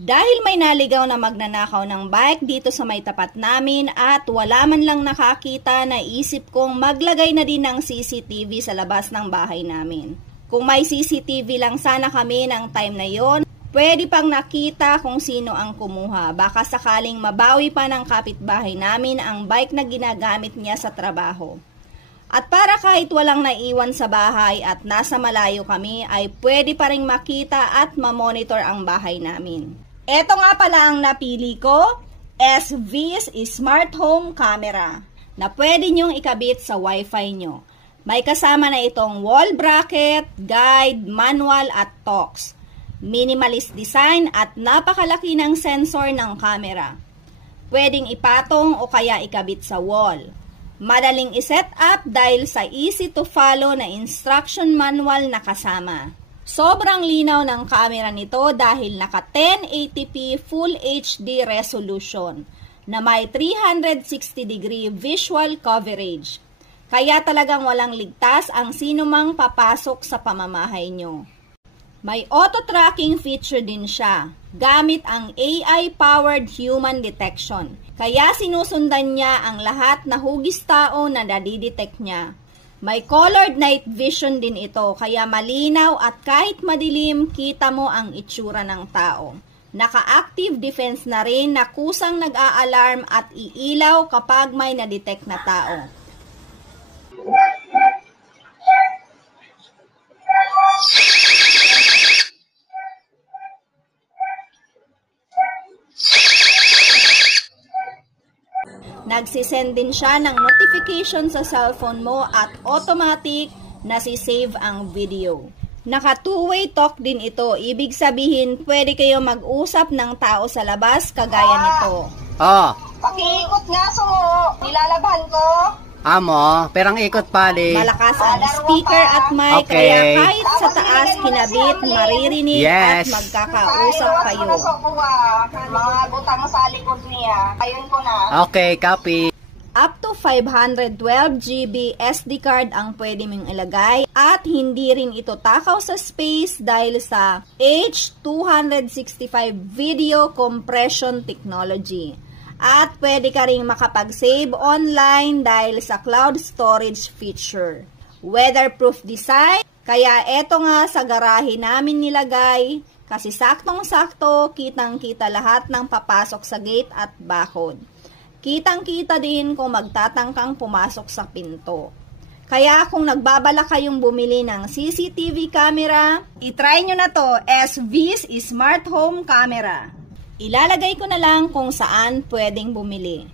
Dahil may naligaw na magnanakaw ng bike dito sa may tapat namin at wala man lang nakakita, naisip kong maglagay na din ng CCTV sa labas ng bahay namin. Kung may CCTV lang sana kami ng time na yon, pwede pang nakita kung sino ang kumuha. Baka sakaling mabawi pa ng kapitbahay namin ang bike na ginagamit niya sa trabaho. At para kahit walang naiwan sa bahay at nasa malayo kami, ay pwede pa ring makita at mamonitor ang bahay namin. Ito nga pala ang napili ko, SV's Smart Home Camera, na pwede nyong ikabit sa Wi-Fi nyo. May kasama na itong wall bracket, guide, manual at talks. Minimalist design at napakalaki ng sensor ng camera. Pwedeng ipatong o kaya ikabit sa wall. Madaling iset up dahil sa easy to follow na instruction manual na kasama. Sobrang linaw ng camera nito dahil naka 1080p Full HD resolution na may 360-degree visual coverage. Kaya talagang walang ligtas ang sinumang papasok sa pamamahay nyo. May auto-tracking feature din siya, gamit ang AI-powered human detection. Kaya sinusundan niya ang lahat na hugis tao na nadidetect niya. May colored night vision din ito, kaya malinaw at kahit madilim, kita mo ang itsura ng tao. Naka-active defense na rin na kusang nag-a-alarm at iilaw kapag may nadetect na tao. Nagsisend din siya ng notification sa cellphone mo at automatic na si-save ang video. Naka two-way talk din ito. Ibig sabihin, pwede kayo mag-usap ng tao sa labas kagaya nito. Pakiikot nga sumo. Nilalaban ko. Amo, perang ikot pali. Malakas ang speaker at mic, kaya kahit sa taas kinabit, maririnig at magkakausap kayo. Mga butang sa likod niya. Ayun ko na. Okay, copy. Up to 512GB SD card ang pwede mong ilagay at hindi rin ito takaw sa space dahil sa H265 video compression technology. At pwede ka rin makapag-save online dahil sa cloud storage feature. Weatherproof design, kaya eto nga sa garahe namin nilagay kasi saktong-sakto kitang-kita lahat ng papasok sa gate at bakod. Kitang-kita din kung magtatangkang pumasok sa pinto. Kaya kung nagbabala kayong bumili ng CCTV camera, itry nyo na to, SV's Smart Home Camera. Ilalagay ko na lang kung saan pwedeng bumili.